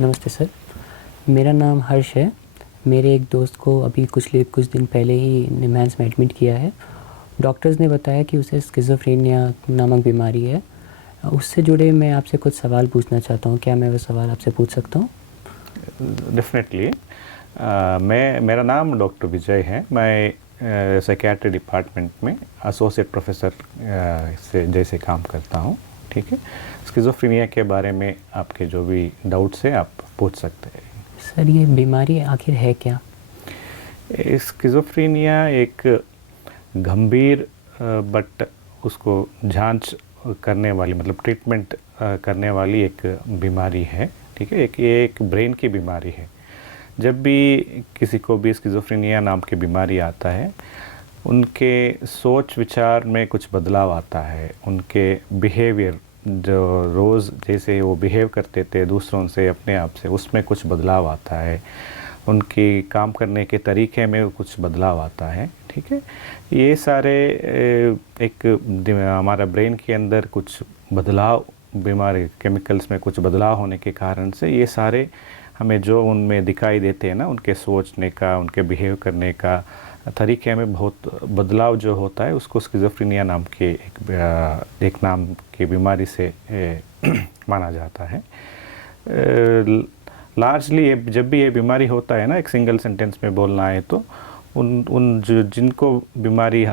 नमस्ते सर, मेरा नाम हर्ष है। मेरे एक दोस्त को अभी कुछ दिन पहले ही निम्हांस में एडमिट किया है। डॉक्टर्स ने बताया कि उसे स्किज़ोफ्रेनिया नामक बीमारी है। उससे जुड़े मैं आपसे कुछ सवाल पूछना चाहता हूँ, क्या मैं वो सवाल आपसे पूछ सकता हूँ? डेफिनेटली। मेरा नाम डॉक्टर विजय है। मैं साइकियाट्री डिपार्टमेंट में एसोसिएट प्रोफेसर से जैसे काम करता हूँ। ठीक है, स्किज़ोफ्रेनिया के बारे में आपके जो भी डाउट्स हैं आप पूछ सकते हैं। सर, ये बीमारी आखिर है क्या? स्किज़ोफ्रेनिया एक गंभीर बट उसको जांच करने वाली मतलब ट्रीटमेंट करने वाली एक बीमारी है। ठीक है, एक ब्रेन की बीमारी है। जब भी किसी को भी स्किज़ोफ्रेनिया नाम की बीमारी आता है, उनके सोच विचार में कुछ बदलाव आता है। उनके बिहेवियर जो रोज़ जैसे वो बिहेव करते थे दूसरों से अपने आप से, उसमें कुछ बदलाव आता है। उनकी काम करने के तरीके में कुछ बदलाव आता है। ठीक है, ये सारे एक हमारा ब्रेन के अंदर कुछ बदलाव, बीमारी केमिकल्स में कुछ बदलाव होने के कारण से ये सारे हमें जो उनमें दिखाई देते हैं ना, उनके सोचने का, उनके बिहेव करने का तरीके में बहुत बदलाव जो होता है, उसको स्किज़ोफ्रेनिया नाम के एक नाम की बीमारी से माना जाता है। लार्जली जब भी ये बीमारी होता है ना, एक सिंगल सेंटेंस में बोलना है तो उन जिनको बीमारी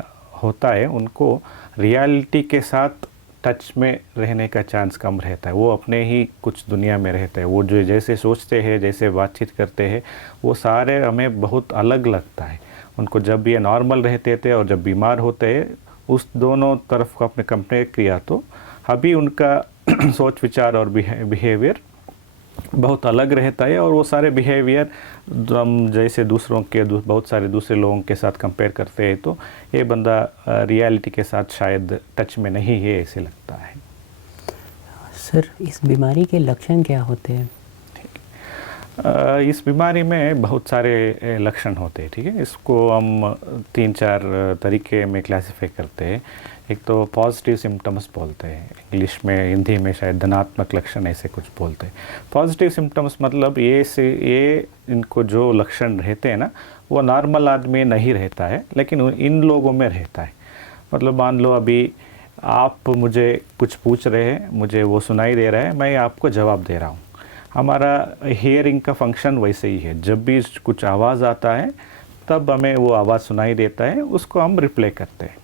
होता है उनको रियलिटी के साथ टच में रहने का चांस कम रहता है। वो अपने ही कुछ दुनिया में रहते हैं। वो जो जैसे सोचते हैं, जैसे बातचीत करते हैं, वो सारे हमें बहुत अलग लगता है उनको। जब ये नॉर्मल रहते थे और जब बीमार होते हैं, उस दोनों तरफ को आपने कंपेयर किया तो अभी उनका सोच विचार और बिहेवियर बहुत अलग रहता है। और वो सारे बिहेवियर हम जैसे दूसरों के बहुत सारे दूसरे लोगों के साथ कंपेयर करते हैं तो ये बंदा रियलिटी के साथ शायद टच में नहीं है, ऐसे लगता है। सर, इस बीमारी के लक्षण क्या होते हैं? इस बीमारी में बहुत सारे लक्षण होते हैं। ठीक है, इसको हम 3-4 तरीके में क्लासिफाई करते हैं। एक तो पॉजिटिव सिम्टम्स बोलते हैं, इंग्लिश में, हिंदी में शायद धनात्मक लक्षण ऐसे कुछ बोलते हैं। पॉजिटिव सिम्टम्स मतलब ये इनको जो लक्षण रहते हैं ना, वो नॉर्मल आदमी नहीं रहता है, लेकिन इन लोगों में रहता है। मतलब मान लो अभी आप मुझे कुछ पूछ रहे हैं, मुझे वो सुनाई दे रहा है, मैं आपको जवाब दे रहा हूँ। हमारा हियरिंग का फंक्शन वैसे ही है। जब भी कुछ आवाज़ आता है तब हमें वो आवाज़ सुनाई देता है, उसको हम रिप्ले करते हैं।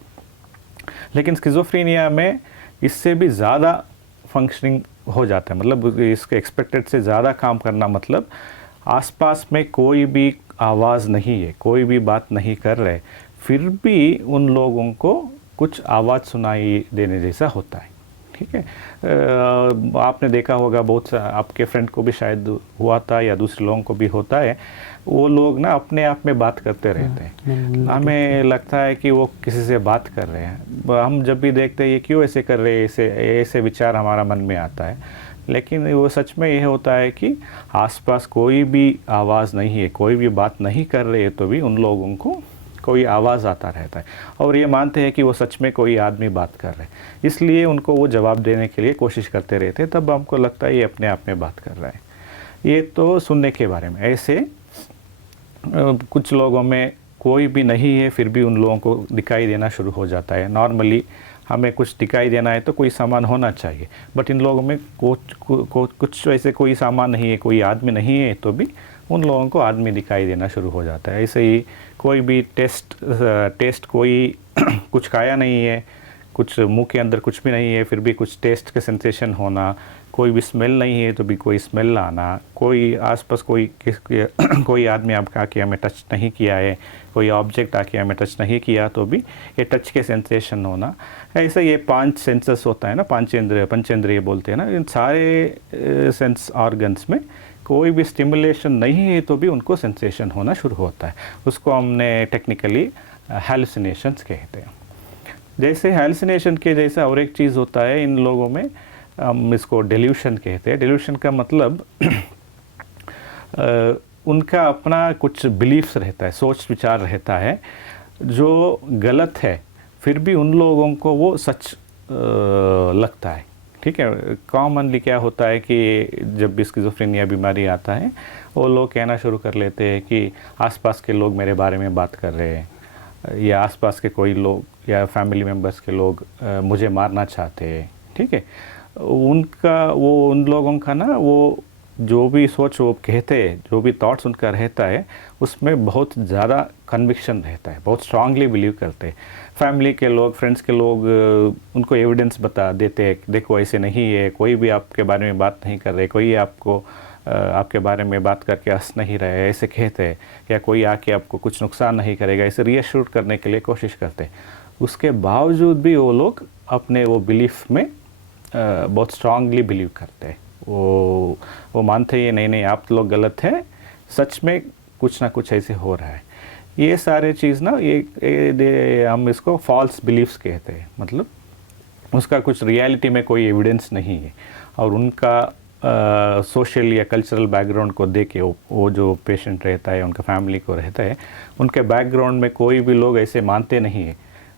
लेकिन स्किज़ोफ्रेनिया में इससे भी ज़्यादा फंक्शनिंग हो जाता है। मतलब इसके एक्सपेक्टेड से ज़्यादा काम करना, मतलब आसपास में कोई भी आवाज़ नहीं है, कोई भी बात नहीं कर रहे, फिर भी उन लोगों को कुछ आवाज़ सुनाई देने जैसा होता है। ठीक है, आपने देखा होगा, बहुत आपके फ्रेंड को भी शायद हुआ था या दूसरे लोगों को भी होता है। वो लोग ना अपने आप में बात करते रहते हैं। हमें लगता है कि वो किसी से बात कर रहे हैं। हम जब भी देखते हैं ये क्यों ऐसे कर रहे हैं, ऐसे विचार हमारा मन में आता है। लेकिन वो सच में यह होता है कि आसपास कोई भी आवाज़ नहीं है, कोई भी बात नहीं कर रहे है, तो भी उन लोगों को कोई आवाज़ आता रहता है और ये मानते हैं कि वो सच में कोई आदमी बात कर रहे हैं, इसलिए उनको वो जवाब देने के लिए कोशिश करते रहते हैं। तब हमको लगता है ये अपने आप में बात कर रहा है। ये तो सुनने के बारे में। ऐसे कुछ लोगों में कोई भी नहीं है, फिर भी उन लोगों को दिखाई देना शुरू हो जाता है। नॉर्मली हमें कुछ दिखाई देना है तो कोई सामान होना चाहिए, बट इन लोगों में कुछ ऐसे कोई सामान नहीं है, कोई आदमी नहीं है, तो भी उन लोगों को आदमी दिखाई देना शुरू हो जाता है। ऐसे ही कोई भी टेस्ट कोई कुछ खाया नहीं है, कुछ मुंह के अंदर कुछ भी नहीं है, फिर भी कुछ टेस्ट के सेंसेशन होना, कोई भी स्मेल नहीं है तो भी कोई स्मेल आना, कोई आसपास कोई आदमी आपका आके हमें टच नहीं किया है, कोई ऑब्जेक्ट आके हमें टच नहीं किया तो भी ये टच के सेंसेशन होना। ऐसा ये 5 सेंसस होता है ना, पंचेंद्रिय बोलते हैं ना। इन सारे सेंस ऑर्गन्स में कोई भी स्टिमुलेशन नहीं है तो भी उनको सेंसेशन होना शुरू होता है। उसको हमने टेक्निकली हैलुसिनेशंस कहते हैं। जैसे हैलुसिनेशन के जैसा और एक चीज़ होता है इन लोगों में, हम इसको डेल्यूशन कहते हैं। डेल्यूशन का मतलब उनका अपना कुछ बिलीफ्स रहता है, सोच विचार रहता है जो गलत है, फिर भी उन लोगों को वो सच लगता है। ठीक है। कॉमनली क्या होता है कि जब भी स्किज़ोफ्रेनिया बीमारी आता है, वो लोग कहना शुरू कर लेते हैं कि आसपास के लोग मेरे बारे में बात कर रहे हैं, या आसपास के कोई लोग या फैमिली मेम्बर्स के लोग मुझे मारना चाहते हैं, ठीक है। उन लोगों का ना वो जो भी सोच वो कहते हैं, जो भी थॉट्स उनका रहता है, उसमें बहुत ज़्यादा कन्विक्शन रहता है, बहुत स्ट्रांगली बिलीव करते हैं। फैमिली के लोग, फ्रेंड्स के लोग उनको एविडेंस बता देते हैं, देखो ऐसे नहीं है, कोई भी आपके बारे में बात नहीं कर रहे, कोई आपके बारे में बात करके हंस नहीं रहे, ऐसे कहते हैं, या कोई आके आपको कुछ नुकसान नहीं करेगा, ऐसे रीअश्योर करने के लिए कोशिश करते हैं। उसके बावजूद भी वो लोग अपने वो बिलीफ में बहुत स्ट्रांगली बिलीव करते हैं। वो मानते हैं नहीं आप लोग गलत हैं, सच में कुछ ना कुछ ऐसे हो रहा है। ये सारे चीज़ ना ये हम इसको फॉल्स बिलीफ्स कहते हैं, मतलब उसका कुछ रियलिटी में कोई एविडेंस नहीं है। और उनका सोशल या कल्चरल बैकग्राउंड को देख के वो जो पेशेंट रहता है, उनका फैमिली को रहता है, उनके बैकग्राउंड में कोई भी लोग ऐसे मानते नहीं है,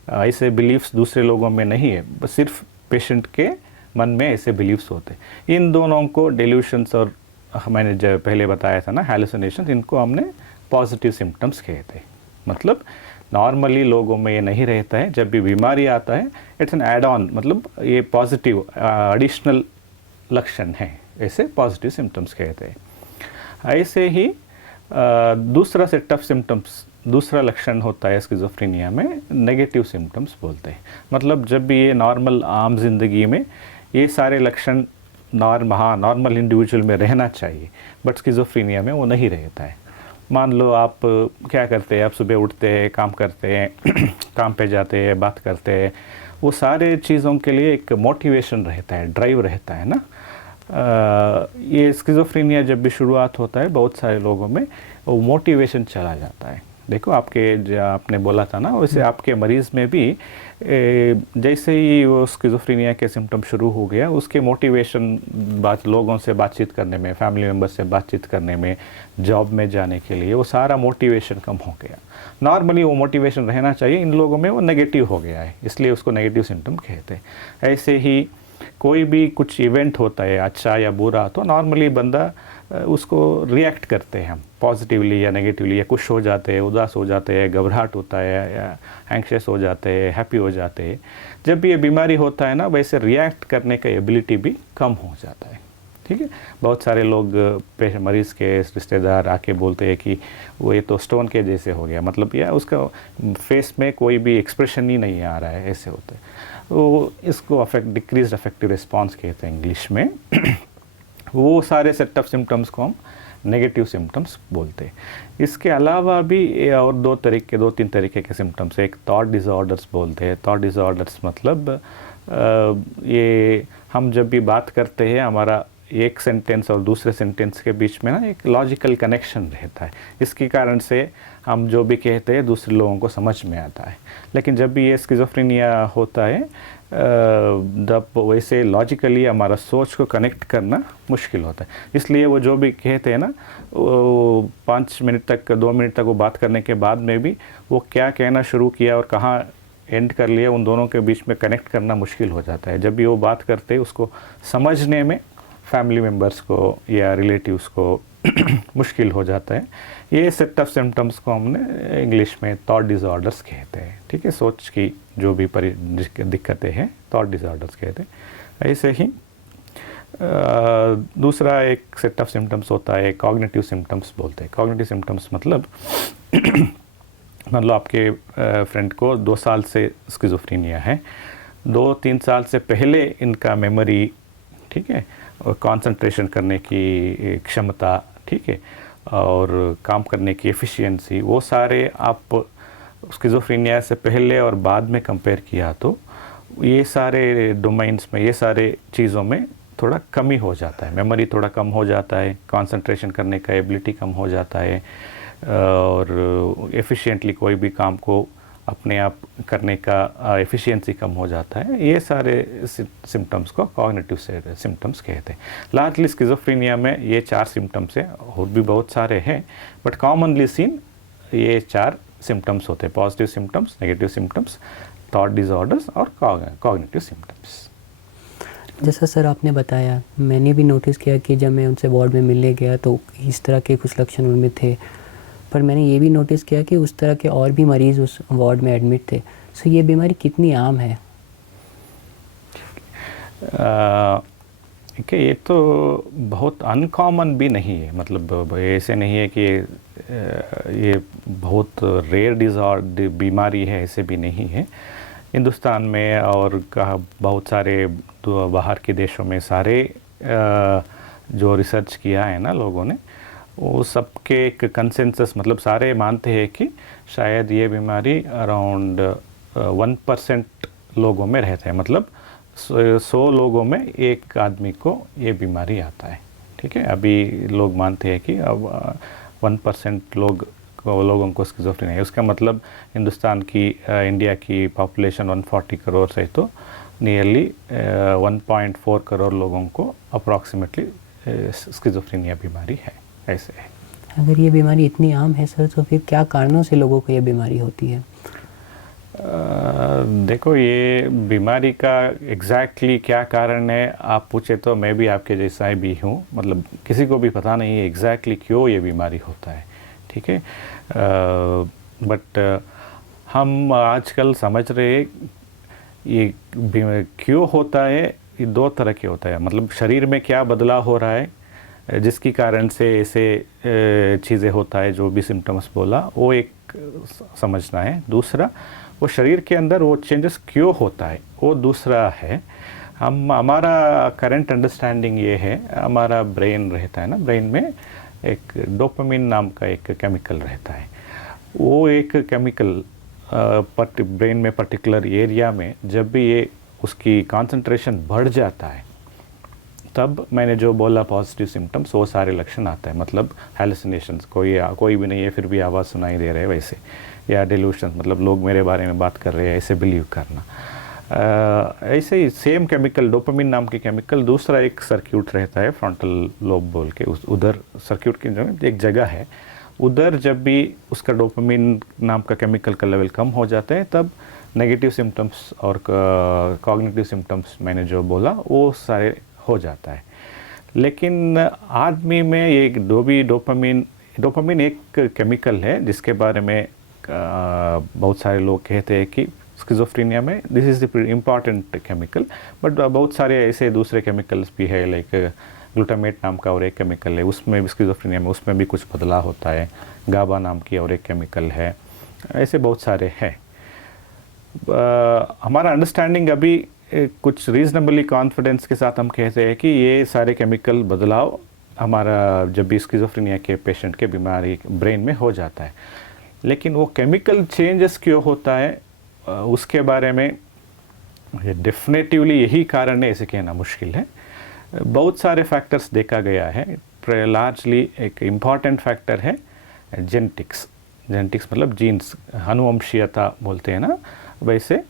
ऐसे बिलीफ्स दूसरे लोगों में नहीं है, बस सिर्फ पेशेंट के मन में ऐसे बिलीव्स होते हैं। इन दोनों को डेल्यूशंस और मैंने जो पहले बताया था ना हैलुसिनेशंस, इनको हमने पॉजिटिव सिम्टम्स कहते हैं। मतलब नॉर्मली लोगों में ये नहीं रहता है, जब भी बीमारी आता है इट्स एन एड ऑन, मतलब ये पॉजिटिव एडिशनल लक्षण है, ऐसे पॉजिटिव सिम्टम्स कहते हैं। ऐसे ही दूसरा सेट ऑफ सिम्टम्स, दूसरा लक्षण होता है स्किज़ोफ्रेनिया में, नेगेटिव सिम्टम्स बोलते हैं। मतलब जब भी ये नॉर्मल आम जिंदगी में ये सारे लक्षण नॉर्मल इंडिविजुअल में रहना चाहिए, बट स्किज़ोफ्रेनिया में वो नहीं रहता है। मान लो आप क्या करते हैं, आप सुबह उठते हैं, काम करते हैं, काम पे जाते हैं, बात करते हैं, वो सारे चीज़ों के लिए एक मोटिवेशन रहता है, ड्राइव रहता है ना। ये स्किज़ोफ्रेनिया जब भी शुरुआत होता है बहुत सारे लोगों में वो मोटिवेशन चला जाता है। देखो आपके जो आपने बोला था ना, वैसे आपके मरीज़ में भी जैसे ही वो स्किज़ोफ्रेनिया के सिम्टम शुरू हो गया, उसके मोटिवेशन लोगों से बातचीत करने में, फैमिली मेम्बर से बातचीत करने में, जॉब में जाने के लिए, वो सारा मोटिवेशन कम हो गया। नॉर्मली वो मोटिवेशन रहना चाहिए, इन लोगों में वो नेगेटिव हो गया है, इसलिए उसको नेगेटिव सिम्टम कहते हैं। ऐसे ही कोई भी कुछ इवेंट होता है अच्छा या बुरा, तो नॉर्मली बंदा उसको रिएक्ट करते हैं हम पॉजिटिवली या नेगेटिवली, या खुश हो जाते हैं, उदास हो जाते हैं, घबराहट होता है, या एंक्शियस हो जाते हैं, हैप्पी हो जाते हैं। जब भी ये बीमारी होता है ना, वैसे रिएक्ट करने का एबिलिटी भी कम हो जाता है, ठीक है। बहुत सारे लोग मरीज़ के रिश्तेदार आके बोलते हैं कि वो ये तो स्टोन के जैसे हो गया, मतलब या उसका फेस में कोई भी एक्सप्रेशन ही नहीं आ रहा है, ऐसे होते हैं। वो इसको डिक्रीज अफेक्टिव रिस्पॉन्स कहते हैं इंग्लिश में। वो सारे सेट ऑफ सिम्टम्स को हम नेगेटिव सिम्टम्स बोलते हैं। इसके अलावा भी और दो तीन तरीके के सिम्टम्स, एक थॉट डिसऑर्डर्स बोलते हैं। थॉट डिसऑर्डर्स मतलब ये हम जब भी बात करते हैं, हमारा एक सेंटेंस और दूसरे सेंटेंस के बीच में ना एक लॉजिकल कनेक्शन रहता है, इसके कारण से हम जो भी कहते हैं दूसरे लोगों को समझ में आता है। लेकिन जब भी ये स्किज़ोफ्रेनिया होता है, जब वैसे लॉजिकली हमारा सोच को कनेक्ट करना मुश्किल होता है, इसलिए वो जो भी कहते हैं ना, वो 5 मिनट तक 2 मिनट तक वो बात करने के बाद में भी वो क्या कहना शुरू किया और कहाँ एंड कर लिया, उन दोनों के बीच में कनेक्ट करना मुश्किल हो जाता है। जब भी वो बात करते हैं उसको समझने में फैमिली मेम्बर्स को या रिलेटिव्स को मुश्किल हो जाता है। ये सेट ऑफ सिम्टम्स को हमने इंग्लिश में थॉट डिसऑर्डर्स कहते हैं, ठीक है। सोच की जो भी दिक्कतें हैं थॉट डिसऑर्डर्स कहते हैं। ऐसे ही दूसरा एक सेट ऑफ सिम्टम्स होता है कॉग्निटिव सिम्टम्स बोलते हैं। कॉग्निटिव सिम्टम्स मतलब आपके फ्रेंड को 2 साल से स्किज़ोफ्रेनिया है, 2-3 साल से पहले इनका मेमोरी, ठीक है, और कंसंट्रेशन करने की क्षमता, ठीक है, और काम करने की एफिशिएंसी, वो सारे आप स्किज़ोफ्रेनिया से पहले और बाद में कंपेयर किया तो ये सारे डोमेन्स में, ये सारे चीज़ों में थोड़ा कमी हो जाता है। मेमोरी थोड़ा कम हो जाता है, कंसंट्रेशन करने का एबिलिटी कम हो जाता है, और एफिशिएंटली कोई भी काम को अपने आप करने का एफिशिएंसी कम हो जाता है। ये सारे सिम्टम्स को कॉग्निटिव सिम्टम्स कहते हैं। लार्जली स्किज़ोफ्रेनिया में ये 4 सिम्टम्स हैं, और भी बहुत सारे हैं, बट कॉमनली सीन ये 4 सिम्टम्स होते हैं: positive symptoms, negative symptoms, thought disorders और कॉग्निटिव सिम्टम्स। जैसा सर आपने बताया, मैंने भी नोटिस किया कि जब मैं उनसे वार्ड में मिलने गया तो इस तरह के कुछ लक्षण उनमें थे। पर मैंने ये भी नोटिस किया कि उस तरह के और भी मरीज़ उस वार्ड में एडमिट थे। सो ये बीमारी कितनी आम है? कि ये तो बहुत अनकॉमन भी नहीं है, मतलब ऐसे नहीं है कि ये बहुत रेयर डिज़ॉर्डर बीमारी है, ऐसे भी नहीं है। हिंदुस्तान में और कहा बहुत सारे बाहर के देशों में सारे जो रिसर्च किया है ना लोगों ने, वो सबके एक कंसेंसस, मतलब सारे मानते हैं कि शायद ये बीमारी अराउंड 1% लोगों में रहता है, मतलब 100 लोगों में एक आदमी को ये बीमारी आता है। ठीक है, अभी लोग मानते हैं कि अब 1% लोगों को स्किज़ोफ्रेनिया है। उसका मतलब हिंदुस्तान की इंडिया की पॉपुलेशन 140 करोड़ है, तो नियरली 1.4 करोड़ लोगों को अप्रॉक्सीमेटली स्किज़ोफ्रेनिया बीमारी है, ऐसे है। अगर ये बीमारी इतनी आम है सर, तो फिर क्या कारणों से लोगों को ये बीमारी होती है? देखो, ये बीमारी का एग्जैक्टली क्या कारण है आप पूछे तो मैं भी आपके जैसा ही भी हूँ, मतलब किसी को भी पता नहीं है एग्जैक्टली क्यों ये बीमारी होता है। ठीक है, बट हम आजकल समझ रहे ये क्यों होता है, ये दो तरह के होता है। मतलब शरीर में क्या बदलाव हो रहा है जिसकी कारण से ऐसे चीज़ें होता है, जो भी सिम्टम्स बोला वो एक समझना है। दूसरा, वो शरीर के अंदर वो चेंजेस क्यों होता है, वो दूसरा है। हमारा करंट अंडरस्टैंडिंग ये है, हमारा ब्रेन रहता है ना, ब्रेन में एक डोपामिन नाम का एक केमिकल रहता है। वो एक केमिकल ब्रेन में पर्टिकुलर एरिया में जब भी ये उसकी कंसंट्रेशन बढ़ जाता है, तब मैंने जो बोला पॉजिटिव सिम्टम्स, वो सारे लक्षण आता है। मतलब हेलुसिनेशंस, कोई भी नहीं है फिर भी आवाज़ सुनाई दे रहे है वैसे, या डिल्यूशन, मतलब लोग मेरे बारे में बात कर रहे हैं ऐसे बिलीव करना। ऐसे ही सेम केमिकल, डोपामिन नाम के केमिकल, दूसरा एक सर्क्यूट रहता है फ्रंटल लोब बोल के, उधर सर्क्यूट की जो एक जगह है, उधर जब भी उसका डोपामिन नाम का केमिकल का लेवल कम हो जाता है, तब नेगेटिव सिम्टम्स और कॉग्निटिव सिम्टम्स मैंने जो बोला वो सारे हो जाता है। लेकिन आदमी में ये डोपामिन एक केमिकल है जिसके बारे में बहुत सारे लोग कहते हैं कि स्किज़ोफ्रेनिया में this is the important chemical, but बहुत सारे ऐसे दूसरे केमिकल्स भी है, लाइक ग्लूटामेट नाम का और एक केमिकल है, उसमें भी स्किज़ोफ्रेनिया में उसमें भी कुछ बदलाव होता है। गाबा नाम की और एक केमिकल है, ऐसे बहुत सारे हैं। हमारा अंडरस्टैंडिंग अभी कुछ रीजनेबली कॉन्फिडेंस के साथ हम कहते हैं कि ये सारे केमिकल बदलाव हमारा जब भी स्किज़ोफ्रेनिया के पेशेंट के बीमारी ब्रेन में हो जाता है। लेकिन वो केमिकल चेंजेस क्यों होता है उसके बारे में डेफिनेटिवली यही कारण है ऐसे कहना मुश्किल है। बहुत सारे फैक्टर्स देखा गया है, लार्जली एक इम्पॉर्टेंट फैक्टर है जेनेटिक्स। जेनेटिक्स मतलब जीन्स, अनुवंशीयता बोलते हैं ना, वैसे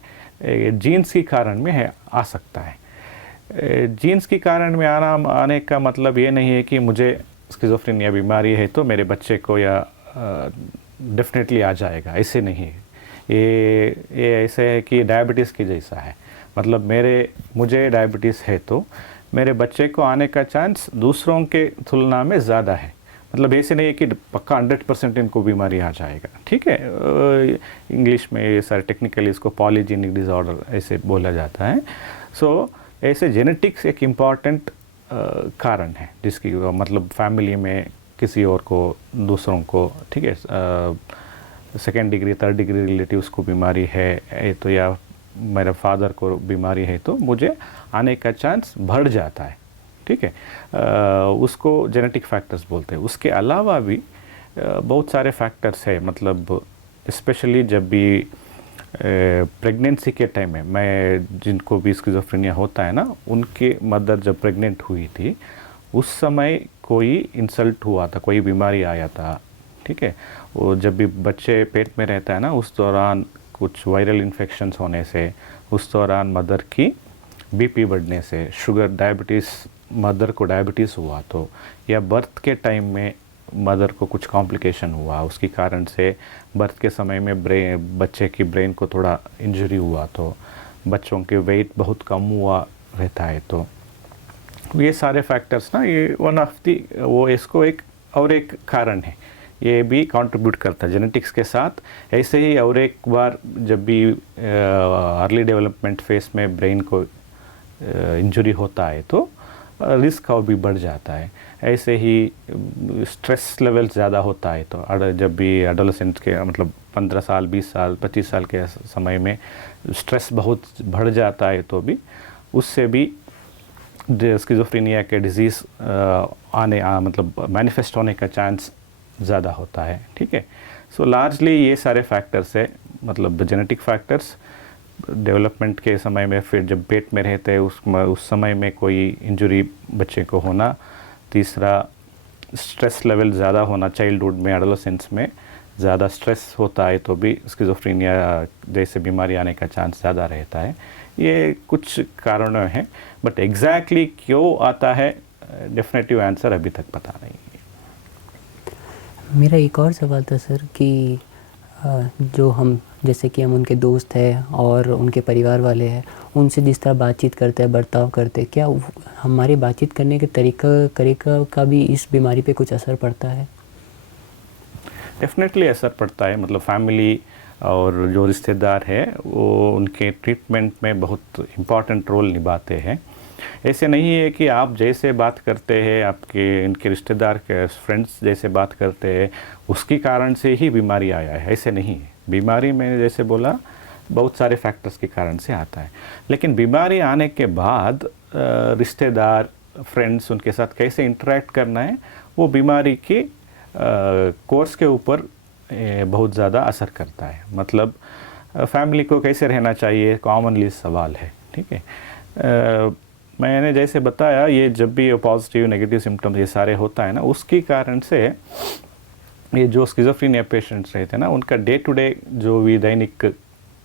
जीन्स के कारण में है आ सकता है। जीन्स के कारण में आने का मतलब ये नहीं है कि मुझे स्किज़ोफ्रेनिया बीमारी है तो मेरे बच्चे को या डेफिनेटली आ जाएगा, ऐसे नहीं है। ये ऐसे है कि डायबिटीज़ की जैसा है, मतलब मुझे डायबिटीज़ है तो मेरे बच्चे को आने का चांस दूसरों के तुलना में ज़्यादा है। मतलब ऐसे नहीं है कि पक्का 100% इनको बीमारी आ जाएगा। ठीक है, इंग्लिश में ये सारे टेक्निकली इसको पॉलीजेनिक डिसऑर्डर ऐसे बोला जाता है। सो ऐसे जेनेटिक्स एक इम्पॉर्टेंट कारण है जिसकी मतलब फैमिली में किसी और को, दूसरों को, ठीक है, second degree third degree relatives को बीमारी है तो, या मेरे फादर को बीमारी है तो मुझे आने का चांस बढ़ जाता है। ठीक है, उसको जेनेटिक फैक्टर्स बोलते हैं। उसके अलावा भी बहुत सारे फैक्टर्स है, मतलब स्पेशली जब भी प्रेगनेंसी के टाइम में, मैं जिनको भी स्किज़ोफ्रेनिया होता है ना, उनके मदर जब प्रेग्नेंट हुई थी उस समय कोई इंसल्ट हुआ था, कोई बीमारी आया था। ठीक है, वो जब भी बच्चे पेट में रहता है ना, उस दौरान कुछ वायरल इन्फेक्शंस होने से, उस दौरान मदर की बीपी बढ़ने से, शुगर, डायबिटीज़, मदर को डायबिटीज़ हुआ तो, या बर्थ के टाइम में मदर को कुछ कॉम्प्लिकेशन हुआ, उसके कारण से बर्थ के समय में बच्चे की ब्रेन को थोड़ा इंजरी हुआ तो, बच्चों के वेट बहुत कम हुआ रहता है तो ये सारे फैक्टर्स ना, ये वन ऑफ दी वो इसको एक और एक कारण है, ये भी कंट्रीब्यूट करता है जेनेटिक्स के साथ। ऐसे ही और एक बार जब भी अर्ली डेवलपमेंट फेस में ब्रेन को इंजरी होता है तो रिस्क और भी बढ़ जाता है। ऐसे ही स्ट्रेस लेवल ज़्यादा होता है तो जब भी एडोलेसेंट के मतलब 15 साल 20 साल 25 साल के समय में स्ट्रेस बहुत बढ़ जाता है तो भी उससे भी स्किज़ोफ्रेनिया के डिजीज़ मतलब मैनिफेस्ट होने का चांस ज़्यादा होता है। ठीक है, सो लार्जली ये सारे फैक्टर्स है, मतलब जेनेटिक फैक्टर्स, डेवलपमेंट के समय में, फिर जब पेट में रहते हैं उस समय में कोई इंजरी बच्चे को होना, तीसरा स्ट्रेस लेवल ज़्यादा होना, चाइल्डहुड में एडोलेसेंस में ज़्यादा स्ट्रेस होता है तो भी स्किज़ोफ्रेनिया जैसे बीमारी आने का चांस ज़्यादा रहता है। ये कुछ कारण हैं, बट एग्जैक्टली क्यों आता है डेफिनेटिव आंसर अभी तक पता नहीं है। मेरा एक और सवाल था सर कि जो हम जैसे कि हम उनके दोस्त हैं और उनके परिवार वाले हैं, उनसे जिस तरह बातचीत करते हैं, बर्ताव करते हैं, क्या हमारे बातचीत करने के तरीका का भी इस बीमारी पे कुछ असर पड़ता है? डेफिनेटली असर पड़ता है, मतलब फैमिली और जो रिश्तेदार है वो उनके ट्रीटमेंट में बहुत इम्पॉर्टेंट रोल निभाते हैं। ऐसे नहीं है कि आप जैसे बात करते हैं, आपके इनके रिश्तेदार के फ्रेंड्स जैसे बात करते हैं उसके कारण से ही बीमारी आया है, ऐसे नहीं है। बीमारी मैंने जैसे बोला बहुत सारे फैक्टर्स के कारण से आता है, लेकिन बीमारी आने के बाद रिश्तेदार फ्रेंड्स उनके साथ कैसे इंटरेक्ट करना है वो बीमारी के कोर्स के ऊपर बहुत ज़्यादा असर करता है। मतलब फैमिली को कैसे रहना चाहिए कॉमनली सवाल है। ठीक है, मैंने जैसे बताया ये जब भी पॉजिटिव नेगेटिव सिम्टम्स ये सारे होता है ना, उसके कारण से ये जो स्किज़ोफ्रेनिया पेशेंट्स रहते हैं ना, उनका डे टू डे जो भी दैनिक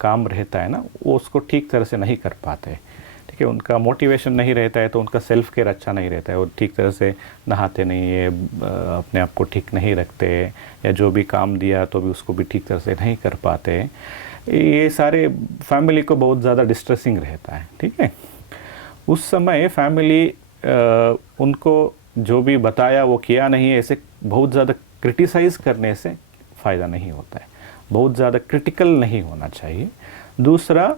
काम रहता है ना वो उसको ठीक तरह से नहीं कर पाते। ठीक है, उनका मोटिवेशन नहीं रहता है तो उनका सेल्फ केयर अच्छा नहीं रहता है, वो ठीक तरह से नहाते नहीं है, अपने आप को ठीक नहीं रखते, या जो भी काम दिया तो भी उसको भी ठीक तरह से नहीं कर पाते। ये सारे फैमिली को बहुत ज़्यादा डिस्ट्रेसिंग रहता है। ठीक है, उस समय फैमिली उनको जो भी बताया वो किया नहीं है, ऐसे बहुत ज़्यादा क्रिटिसाइज़ करने से फ़ायदा नहीं होता है, बहुत ज़्यादा क्रिटिकल नहीं होना चाहिए। दूसरा,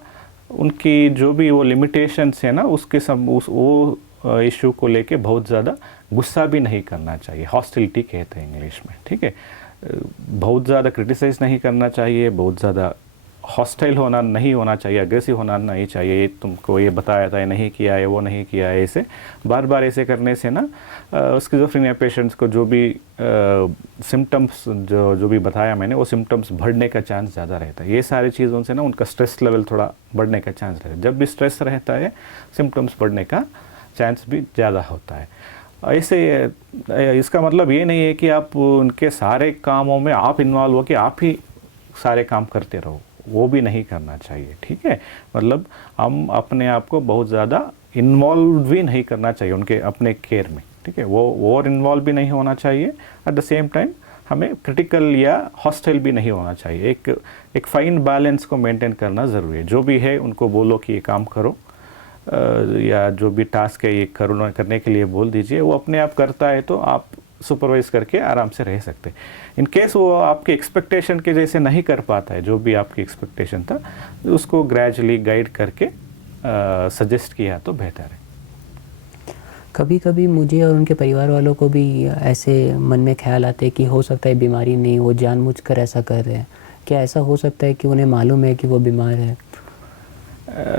उनकी जो भी वो लिमिटेशंस है ना उसके वो इशू को लेके बहुत ज़्यादा गुस्सा भी नहीं करना चाहिए, हॉस्टिलिटी कहते हैं इंग्लिश में। ठीक है, बहुत ज़्यादा क्रिटिसाइज़ नहीं करना चाहिए, बहुत ज़्यादा हॉस्टाइल होना नहीं होना चाहिए, अग्रेसिव होना नहीं चाहिए, तुमको ये बताया था ये नहीं किया है वो नहीं किया है। ऐसे बार बार ऐसे करने से ना स्किज़ोफ्रेनिया पेशेंट्स को जो भी सिम्टम्स जो भी बताया मैंने वो सिम्टम्स बढ़ने का चांस ज़्यादा रहता है। ये सारी चीज़ों से ना उनका स्ट्रेस लेवल थोड़ा बढ़ने का चांस रहता है। जब भी स्ट्रेस रहता है सिम्टम्स बढ़ने का चांस भी ज़्यादा होता है। ऐसे इसका मतलब ये नहीं है कि आप उनके सारे कामों में आप इन्वॉल्व हो कि आप ही सारे काम करते रहो, वो भी नहीं करना चाहिए। ठीक है, मतलब हम अपने आप को बहुत ज़्यादा इन्वॉल्व भी नहीं करना चाहिए उनके अपने केयर में। ठीक है, वो और इन्वॉल्व भी नहीं होना चाहिए, एट द सेम टाइम हमें क्रिटिकल या हॉस्टाइल भी नहीं होना चाहिए। एक फाइन बैलेंस को मेंटेन करना ज़रूरी है। जो भी है उनको बोलो कि ये काम करो, या जो भी टास्क है ये करने के लिए बोल दीजिए, वो अपने आप करता है तो आप सुपरवाइज़ करके आराम से रह सकते। इन केस वो आपके एक्सपेक्टेशन के जैसे नहीं कर पाता है, जो भी आपकी एक्सपेक्टेशन था, उसको ग्रेजुअली गाइड करके सजेस्ट किया तो बेहतर है। कभी कभी मुझे और उनके परिवार वालों को भी ऐसे मन में ख्याल आते हैं कि हो सकता है बीमारी नहीं, वो जानबूझकर ऐसा कर रहे हैं। क्या ऐसा हो सकता है कि उन्हें मालूम है कि वो बीमार है?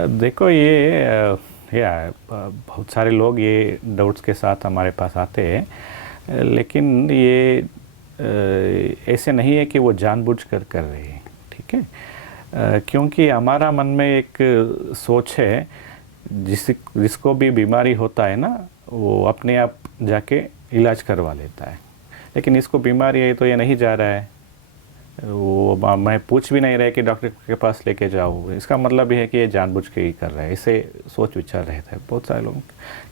देखो ये बहुत सारे लोग ये डाउट्स के साथ हमारे पास आते हैं, लेकिन ये ऐसे नहीं है कि वो जानबूझकर कर रहे हैं। ठीक है, क्योंकि हमारा मन में एक सोच है, जिसको भी बीमारी होता है ना वो अपने आप जाके इलाज करवा लेता है, लेकिन इसको बीमारी है तो ये नहीं जा रहा है, वो मैं पूछ भी नहीं रहा कि डॉक्टर के पास लेके जाओ, इसका मतलब ये है कि ये जानबूझ के ही कर रहा है। इसे सोच विचार रहता है बहुत सारे लोग,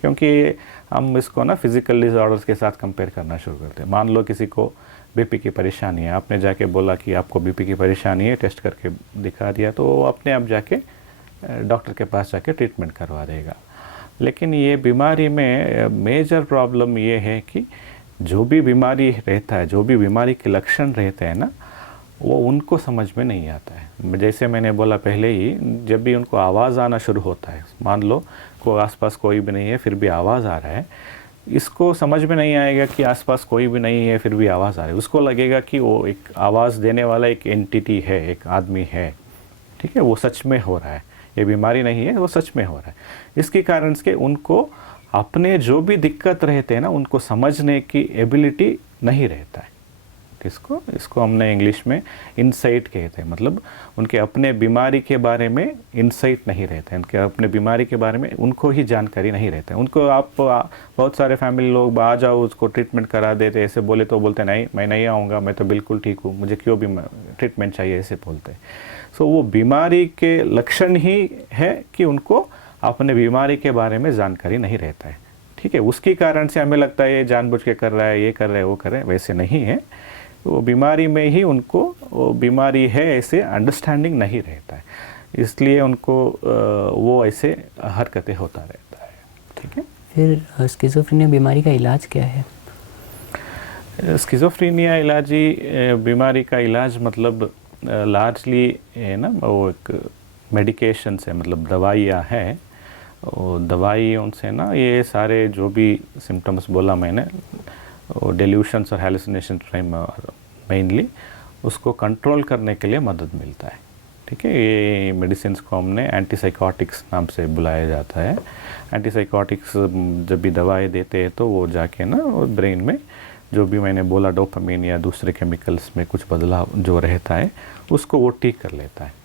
क्योंकि हम इसको ना फिज़िकल डिसऑर्डर्स के साथ कंपेयर करना शुरू करते हैं। मान लो किसी को बीपी की परेशानी है, आपने जाके बोला कि आपको बीपी की परेशानी है, टेस्ट करके दिखा दिया, तो वो अपने आप जाके डॉक्टर के पास जाके ट्रीटमेंट करवा देगा। लेकिन ये बीमारी में मेजर प्रॉब्लम ये है कि जो भी बीमारी रहता है, जो भी बीमारी के लक्षण रहते हैं ना, वो उनको समझ में नहीं आता है। जैसे मैंने बोला पहले ही, जब भी उनको आवाज़ आना शुरू होता है, मान लो को आसपास कोई भी नहीं है फिर भी आवाज़ आ रहा है, इसको समझ में नहीं आएगा कि आसपास कोई भी नहीं है फिर भी आवाज़ आ रही है। उसको लगेगा कि वो एक आवाज़ देने वाला एक एंटिटी है, एक आदमी है, ठीक है, वो सच में हो रहा है, ये बीमारी नहीं है, वो सच में हो रहा है। इसके कारण से उनको अपने जो भी दिक्कत रहते हैं ना, उनको समझने की एबिलिटी नहीं रहता है। इसको हमने इंग्लिश में इनसाइट कहते हैं, मतलब उनके अपने बीमारी के बारे में इनसाइट नहीं रहता है, उनके अपने बीमारी के बारे में उनको ही जानकारी नहीं रहता है। उनको आप बहुत सारे फैमिली लोग आ जाओ उसको ट्रीटमेंट करा देते, ऐसे बोले तो बोलते नहीं मैं नहीं आऊँगा, मैं तो बिल्कुल ठीक हूँ, मुझे क्यों भी ट्रीटमेंट चाहिए, ऐसे बोलते हैं। सो वो बीमारी के लक्षण ही है कि उनको अपने बीमारी के बारे में जानकारी नहीं रहता है, ठीक है। उसके कारण से हमें लगता है ये जानबूझ के कर रहा है, ये कर रहा है, वो कर रहा है, वैसे नहीं है। वो बीमारी में ही उनको वो बीमारी है ऐसे अंडरस्टैंडिंग नहीं रहता है, इसलिए उनको वो ऐसे हरकतें होता रहता है, ठीक है। फिर स्किज़ोफ्रेनिया बीमारी का इलाज क्या है? स्किज़ोफ्रेनिया बीमारी का इलाज मतलब लार्जली है ना, वो एक मेडिकेशन से, मतलब दवाइयाँ हैं, और दवाइयों से ना ये सारे जो भी सिम्टम्स बोला मैंने, डेल्यूशंस और हैलुसिनेशन मेनली, उसको कंट्रोल करने के लिए मदद मिलता है, ठीक है। ये मेडिसिन को हमने एंटीसाइकोटिक्स नाम से बुलाया जाता है। एंटीसाइकोटिक्स जब भी दवाएं देते हैं तो वो जाके ना ब्रेन में जो भी मैंने बोला डोपामिन या दूसरे केमिकल्स में कुछ बदलाव जो रहता है उसको वो ठीक कर लेता है।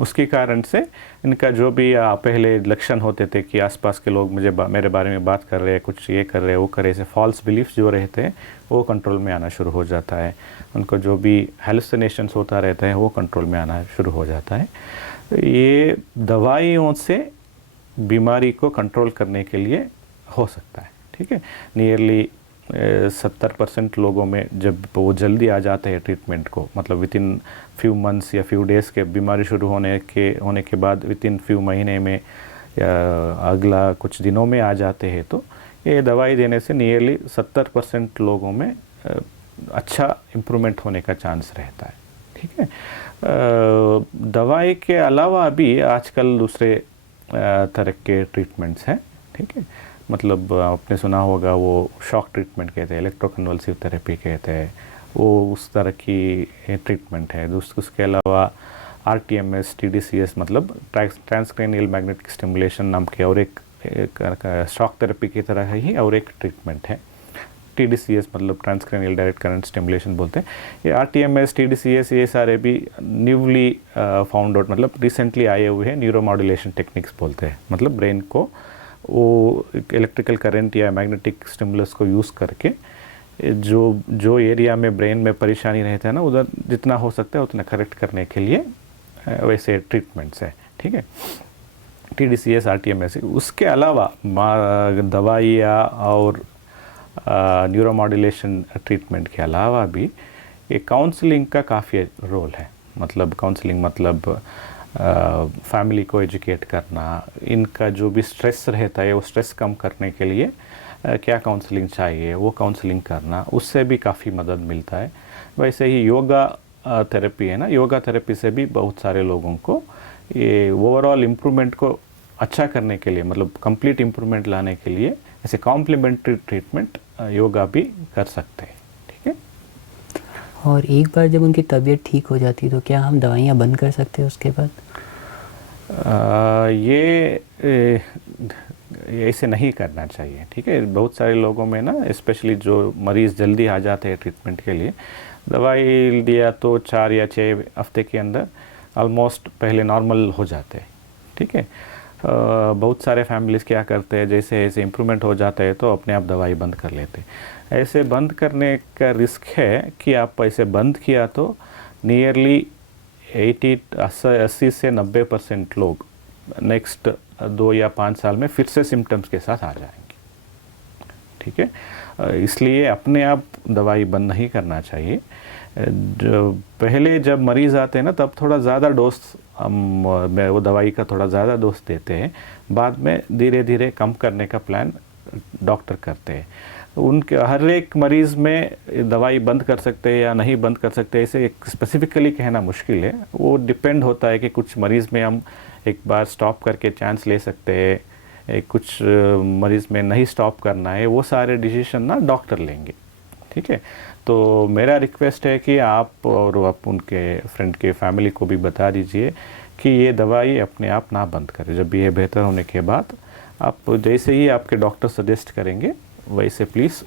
उसके कारण से इनका जो भी पहले लक्षण होते थे कि आसपास के लोग मेरे बारे में बात कर रहे हैं, कुछ ये कर रहे हैं, वो कर रहे, ऐसे फॉल्स बिलीफ्स जो रहते हैं वो कंट्रोल में आना शुरू हो जाता है। उनको जो भी हेलुसिनेशंस होता रहता है वो कंट्रोल में आना शुरू हो जाता है। ये दवाइयों से बीमारी को कंट्रोल करने के लिए हो सकता है, ठीक है। नियरली 70% लोगों में जब वो जल्दी आ जाते हैं ट्रीटमेंट को, मतलब विद इन फ्यू मंथ्स या फ्यू डेज़ के बीमारी शुरू होने के बाद विद इन फ्यू महीने में या अगला कुछ दिनों में आ जाते हैं, तो ये दवाई देने से नियरली 70% लोगों में अच्छा इम्प्रूवमेंट होने का चांस रहता है, ठीक है। दवाई के अलावा भी आजकल दूसरे तरह के ट्रीटमेंट्स हैं, ठीक है। मतलब आपने सुना होगा वो शॉक ट्रीटमेंट कहते हैं, इलेक्ट्रोकन्वल्सिव थेरेपी कहते हैं, वो उस तरह की ट्रीटमेंट है। उसके अलावा RTMS TDCS मतलब ट्रांसक्रैनियल मैग्नेटिक स्टिमुलेशन नाम के और एक शॉक थेरेपी की तरह ही और एक ट्रीटमेंट है। TDCS मतलब ट्रांसक्रैनियल डायरेक्ट करंट स्टिमुलेशन बोलते हैं। ये RTMS TDCS ये सारे भी न्यूली फाउंड आउट, मतलब रिसेंटली आए हुए हैं न्यूरोमॉड्यूलेशन टेक्निक्स बोलते हैं। मतलब ब्रेन को वो इलेक्ट्रिकल करंट या मैग्नेटिक स्टिमुलस को यूज़ करके जो एरिया में ब्रेन में परेशानी रहता है ना, उधर जितना हो सकता है उतना करेक्ट करने के लिए वैसे ट्रीटमेंट्स है, ठीक है। TDCS RTMS उसके अलावा दवाइयाँ और न्यूरोमॉड्यूलेशन ट्रीटमेंट के अलावा भी ये काउंसलिंग का काफ़ी रोल है। मतलब काउंसलिंग मतलब फैमिली को एजुकेट करना, इनका जो भी स्ट्रेस रहता है वो स्ट्रेस कम करने के लिए क्या काउंसलिंग चाहिए वो काउंसलिंग करना, उससे भी काफ़ी मदद मिलता है। वैसे ही योगा थेरेपी है ना, योगा थेरेपी से भी बहुत सारे लोगों को ये ओवरऑल इम्प्रूवमेंट को अच्छा करने के लिए, मतलब कंप्लीट इम्प्रूवमेंट लाने के लिए ऐसे कॉम्प्लीमेंट्री ट्रीटमेंट योगा भी कर सकते हैं, ठीक है। और एक बार जब उनकी तबीयत ठीक हो जाती है तो क्या हम दवाइयाँ बंद कर सकते हैं उसके बाद? ये ऐसे नहीं करना चाहिए, ठीक है। बहुत सारे लोगों में ना, स्पेशली जो मरीज़ जल्दी आ जाते हैं ट्रीटमेंट के लिए, दवाई दिया तो 4 या 6 हफ्ते के अंदर ऑलमोस्ट पहले नॉर्मल हो जाते हैं, ठीक है। बहुत सारे फैमिलीज़ क्या करते हैं, जैसे ऐसे इम्प्रूवमेंट हो जाता है तो अपने आप दवाई बंद कर लेते हैं। ऐसे बंद करने का रिस्क है कि आप ऐसे बंद किया तो नियरली 80 से 90% लोग नेक्स्ट 2 या 5 साल में फिर से सिम्टम्स के साथ आ जाएंगे, ठीक है। इसलिए अपने आप दवाई बंद नहीं करना चाहिए। जो पहले जब मरीज़ आते हैं ना तब थोड़ा ज़्यादा डोज हम वो दवाई का थोड़ा ज़्यादा डोज देते हैं, बाद में धीरे धीरे कम करने का प्लान डॉक्टर करते हैं। उनके हर एक मरीज़ में दवाई बंद कर सकते हैं या नहीं बंद कर सकते इसे स्पेसिफिकली कहना मुश्किल है। वो डिपेंड होता है कि कुछ मरीज़ में हम एक बार स्टॉप करके चांस ले सकते हैं, कुछ मरीज़ में नहीं स्टॉप करना है, वो सारे डिसीजन ना डॉक्टर लेंगे, ठीक है। तो मेरा रिक्वेस्ट है कि आप और आप उनके फ्रेंड के फैमिली को भी बता दीजिए कि ये दवाई अपने आप ना बंद करें। जब ये बेहतर होने के बाद आप जैसे ही आपके डॉक्टर सजेस्ट करेंगे वैसे प्लीज़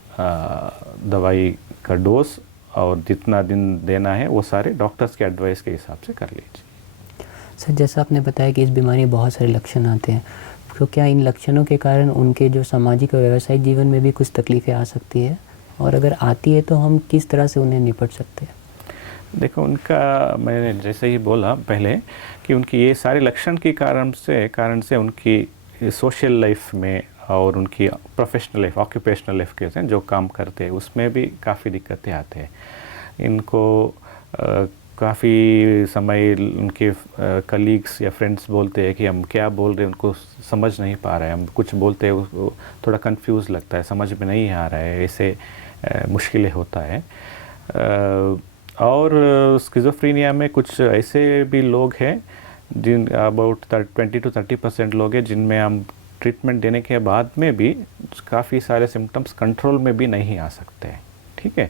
दवाई का डोज और जितना दिन देना है वो सारे डॉक्टर्स के एडवाइस के हिसाब से कर लीजिए। सर, जैसा आपने बताया कि इस बीमारी में बहुत सारे लक्षण आते हैं, तो क्या इन लक्षणों के कारण उनके जो सामाजिक और व्यावसायिक जीवन में भी कुछ तकलीफ़ें आ सकती है, और अगर आती है तो हम किस तरह से उन्हें निपट सकते हैं? देखो, उनका मैंने जैसे ही बोला पहले कि उनकी ये सारे लक्षण के कारण से उनकी सोशल लाइफ में और उनकी प्रोफेशनल लाइफ, ऑक्यूपेशनल लाइफ के जो काम करते हैं उसमें भी काफ़ी दिक्कतें आते हैं। इनको काफ़ी समय उनके कलीग्स या फ्रेंड्स बोलते हैं कि हम क्या बोल रहे हैं उनको समझ नहीं पा रहे हैं, हम कुछ बोलते हैं थोड़ा कंफ्यूज लगता है, समझ में नहीं आ रहा है, ऐसे मुश्किलें होता है। और स्किज़ोफ्रेनिया में कुछ ऐसे भी लोग हैं जिन अबाउट 20 to 30% लोग हैं जिनमें हम ट्रीटमेंट देने के बाद में भी काफ़ी सारे सिम्टम्स कंट्रोल में भी नहीं आ सकते हैं, ठीक है।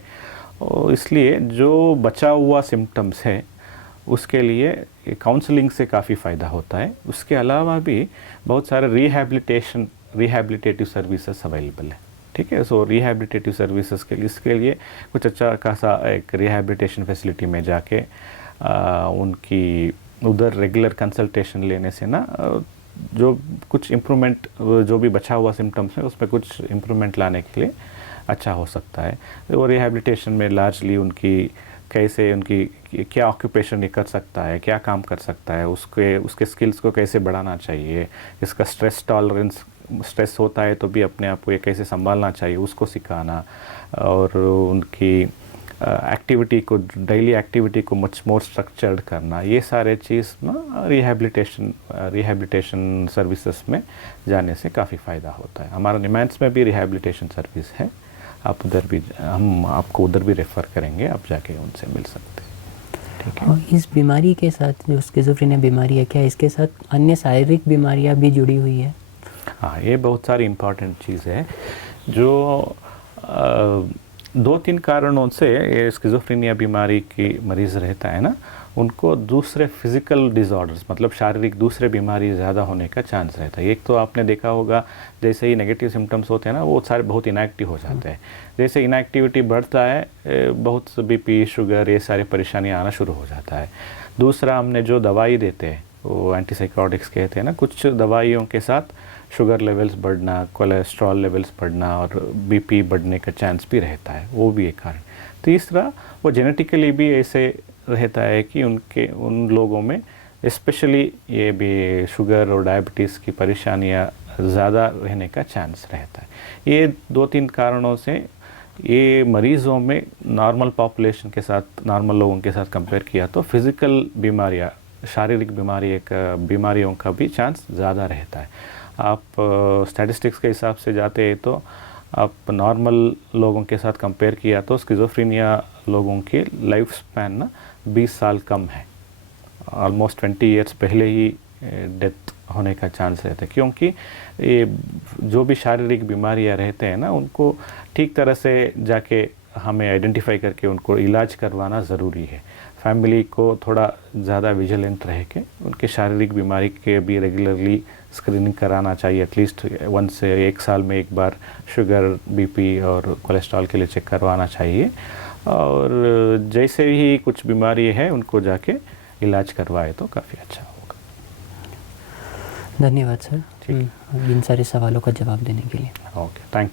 और इसलिए जो बचा हुआ सिम्टम्स है उसके लिए काउंसलिंग से काफ़ी फ़ायदा होता है। उसके अलावा भी बहुत सारे रिहैबिलिटेटिव सर्विसेज अवेलेबल है, ठीक है। सो रिहैबिलिटेटिव सर्विसेज के लिए इसके लिए कुछ अच्छा खासा एक रिहैबिलिटेशन फैसिलिटी में जाके उनकी उधर रेगुलर कंसल्टेशन लेने से ना जो कुछ इम्प्रूवमेंट, जो भी बचा हुआ सिम्टम्स है उसमें कुछ इम्प्रूवमेंट लाने के लिए अच्छा हो सकता है। वो रिहैबिलिटेशन में लार्जली उनकी कैसे, उनकी क्या ऑक्यूपेशन ये कर सकता है, क्या काम कर सकता है, उसके स्किल्स को कैसे बढ़ाना चाहिए, इसका स्ट्रेस टॉलरेंस, स्ट्रेस होता है तो भी अपने आप को ये कैसे संभालना चाहिए उसको सिखाना, और उनकी एक्टिविटी को, डेली एक्टिविटी को मच मोर स्ट्रक्चर्ड करना, ये सारे चीज़ ना रिहैबिलिटेशन सर्विसेज में जाने से काफ़ी फ़ायदा होता है। हमारा निमैंस में भी रिहैबिलिटेशन सर्विस है, आप उधर भी, हम आपको उधर भी रेफ़र करेंगे, आप जाके उनसे मिल सकते हैं, ठीक है। और इस बीमारी के साथ, जो स्किज़ोफ्रेनिया बीमारी है, क्या इसके साथ अन्य शारीरिक बीमारियां भी जुड़ी हुई है? हाँ, ये बहुत सारी इम्पॉर्टेंट चीज़ है। जो 2-3 कारणों से ये स्किज़ोफ्रेनिया बीमारी की मरीज़ रहता है ना, उनको दूसरे फिज़िकल डिज़ॉर्डर्स, मतलब शारीरिक दूसरे बीमारी ज़्यादा होने का चांस रहता है। एक तो आपने देखा होगा जैसे ही नेगेटिव सिम्टम्स होते हैं ना वो सारे बहुत इनएक्टिव हो जाते हैं। जैसे इनएक्टिविटी बढ़ता है बहुत बीपी, शुगर, ये सारी परेशानियाँ आना शुरू हो जाता है। दूसरा, हमने जो दवाई देते हैं वो एंटीसाइकोटिक्स कहते हैं ना, कुछ दवाइयों के साथ शुगर लेवल्स बढ़ना, कोलेस्ट्रॉल लेवल्स बढ़ना और बीपी बढ़ने का चांस भी रहता है, वो भी एक कारण। तीसरा, वो जेनेटिकली भी ऐसे रहता है कि उन लोगों में स्पेशली ये भी शुगर और डायबिटीज़ की परेशानियाँ ज़्यादा रहने का चांस रहता है। ये 2-3 कारणों से ये मरीज़ों में नॉर्मल पॉपुलेशन के साथ, नॉर्मल लोगों के साथ कंपेयर किया तो फिज़िकल बीमारियाँ, शारीरिक बीमारियों का भी चांस ज़्यादा रहता है। आप स्टैटिस्टिक्स के हिसाब से जाते हैं तो आप नॉर्मल लोगों के साथ कंपेयर किया तो स्किज़ोफ्रेनिया लोगों की लाइफ स्पैन ना 20 साल कम है, ऑलमोस्ट 20 ईयर्स पहले ही डेथ होने का चांस रहता है। क्योंकि ये जो भी शारीरिक बीमारियां रहते हैं ना उनको ठीक तरह से जाके हमें आइडेंटिफाई करके उनको इलाज करवाना ज़रूरी है। फैमिली को थोड़ा ज़्यादा विजिलेंट रह के उनके शारीरिक बीमारी के भी रेगुलरली स्क्रीनिंग कराना चाहिए। एटलीस्ट 1 साल में एक बार शुगर, बीपी और कोलेस्ट्रॉल के लिए चेक करवाना चाहिए। और जैसे ही कुछ बीमारी है उनको जाके इलाज करवाए तो काफ़ी अच्छा होगा। धन्यवाद सर, इन सारे सवालों का जवाब देने के लिए। Okay, thank you.